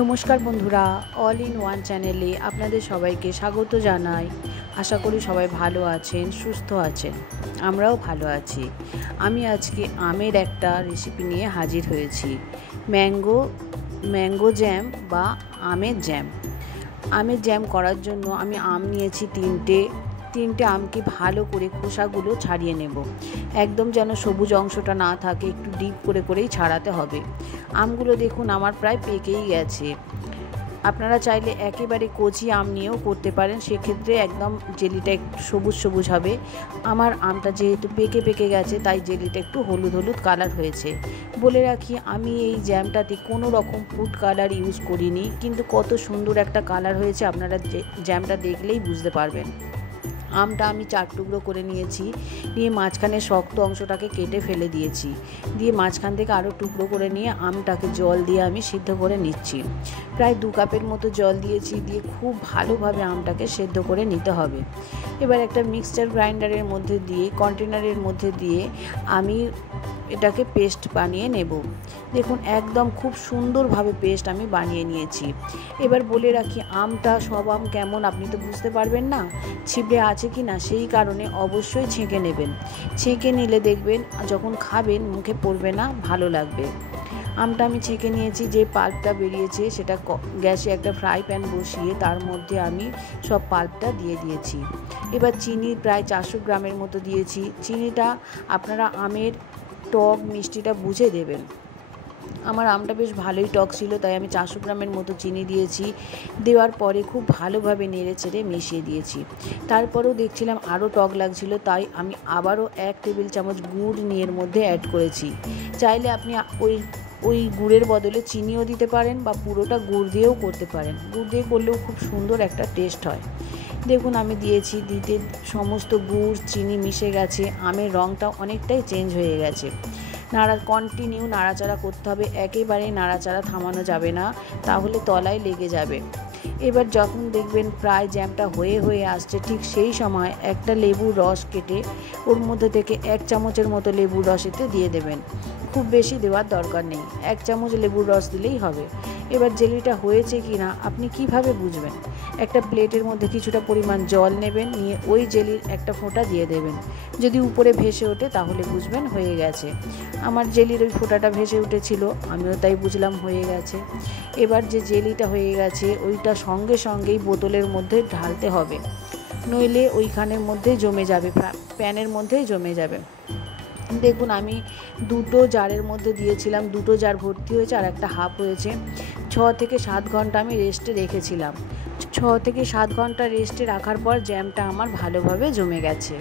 নমস্কার বন্ধুরা, all in one চ্যানেলে আপনাদের সবাইকে স্বাগত জানাই। আশা করি সবাই ভালো আছেন, সুস্থ আছেন। আমরাও ভালো আছি। আমি আজকে আমের একটা রেসিপি নিয়ে হাজির হয়েছি। ম্যাঙ্গো জ্যাম বা আমের জ্যাম। আমের জ্যাম করার জন্য আমি আম নিয়েছি তিনটে আমকে ভালো করে খোসাগুলো ছাড়িয়ে নেব। একদম যেন সবুজ অংশটা না থাকে, একটু ডিপ করেই ছাড়াতে হবে। আমগুলো দেখুন আমার প্রায় পেকেই গেছে। আপনারা চাইলে একেবারে কচি আম নিয়েও করতে পারেন, সেক্ষেত্রে একদম জেলিটা একটু সবুজ হবে। আমার আমটা যেহেতু পেকে গেছে, তাই জেলিটা একটু হলুদ কালার হয়েছে। বলে রাখি, আমি এই জ্যামটাতে কোনো রকম ফুড কালার ইউজ করিনি, কিন্তু কত সুন্দর একটা কালার হয়েছে আপনারা জ্যামটা দেখলেই বুঝতে পারবেন। আমটা আমি 4 টুকরো করে নিয়েছি, নিয়ে মাঝখানে শক্ত অংশটাকে কেটে ফেলে দিয়েছি। দিয়ে মাঝখান থেকে আরও টুকরো করে নিয়ে আমটাকে জল দিয়ে আমি সিদ্ধ করে নিচ্ছি। প্রায় 2 কাপের মতো জল দিয়েছি, দিয়ে খুব ভালোভাবে আমটাকে সেদ্ধ করে নিতে হবে। এবার একটা মিক্সচার গ্রাইন্ডারের মধ্যে দিয়ে, কন্টেনারের মধ্যে দিয়ে আমি এটাকে পেস্ট বানিয়ে নেব। দেখুন একদম খুব সুন্দরভাবে পেস্ট আমি বানিয়ে নিয়েছি। এবার বলে রাখি, আমটা সব আম কেমন আপনি তো বুঝতে পারবেন না, ছিবড়ে আছে কি না, সেই কারণে অবশ্যই ছেঁকে নেবেন। ছেঁকে নিলে দেখবেন যখন খাবেন মুখে পড়বে না, ভালো লাগবে। আমটা আমি ছেঁকে নিয়েছি, যে পাল্পটা বেরিয়েছে সেটা গ্যাসে একটা ফ্রাই প্যান বসিয়ে তার মধ্যে আমি সব পাল্পটা দিয়ে দিয়েছি। এবার চিনি প্রায় 400 গ্রামের মতো দিয়েছি। চিনিটা আপনারা আমের টক মিষ্টিটা বুঝে দেবেন। আমার আমটা বেশ ভালোই টক ছিল, তাই আমি 400 গ্রামের মতো চিনি দিয়েছি। দেওয়ার পরে খুব ভালোভাবে নেড়ে চেড়ে মিশিয়ে দিয়েছি। তারপরেও দেখছিলাম আরও টক লাগছিল, তাই আমি আবারও 1 টেবিল চামচ গুড় নিয়ে এর মধ্যে অ্যাড করেছি। চাইলে আপনি ওই গুড়ের বদলে চিনিও দিতে পারেন, বা পুরোটা গুড় দিয়েও করতে পারেন। গুড় দিয়ে করলেও খুব সুন্দর একটা টেস্ট হয়। দেখুন আমি দিতে সমস্ত গুড় চিনি মিশে গেছে, আমের রঙটা অনেকটাই চেঞ্জ হয়ে গেছে। কন্টিনিউ নাড়াচাড়া করতে হবে, একেবারেই নাড়াচাড়া থামানো যাবে না, তাহলে তলায় লেগে যাবে। এবার যখন দেখবেন প্রায় জ্যামটা হয়ে আসছে, ঠিক সেই সময় একটা লেবুর রস কেটে ওর মধ্যে থেকে 1 চামচের মতো লেবুর রস এতে দিয়ে দেবেন। খুব বেশি দেওয়ার দরকার নেই, 1 চামচ লেবুর রস দিলেই হবে। এবার জেলিটা হয়েছে কি না আপনি কিভাবে বুঝবেন? একটা প্লেটের মধ্যে কিছুটা পরিমাণ জল নেবেন, নিয়ে ওই জেলির একটা ফোঁটা দিয়ে দেবেন। যদি উপরে ভেসে ওঠে তাহলে বুঝবেন হয়ে গেছে। আমার জেলির ওই ফোঁটাটা ভেসে উঠেছিল, আমিও তাই বুঝলাম হয়ে গেছে। এবার যে জেলিটা হয়ে গেছে ওইটা সঙ্গেই বোতলের মধ্যে ঢালতে হবে, নইলে ওইখানের মধ্যে জমে যাবে, প্যানের মধ্যেই জমে যাবে। দেখুন আমি 2টো জারের মধ্যে দিয়েছিলাম, 2টো জার ভর্তি হয়েছে আর একটা হাফ হয়েছে। 6 থেকে 7 ঘন্টা আমি রেস্টে রেখেছিলাম। 6 থেকে 7 ঘন্টা রেস্টে রাখার পর জ্যামটা আমার ভালোভাবে জমে গেছে।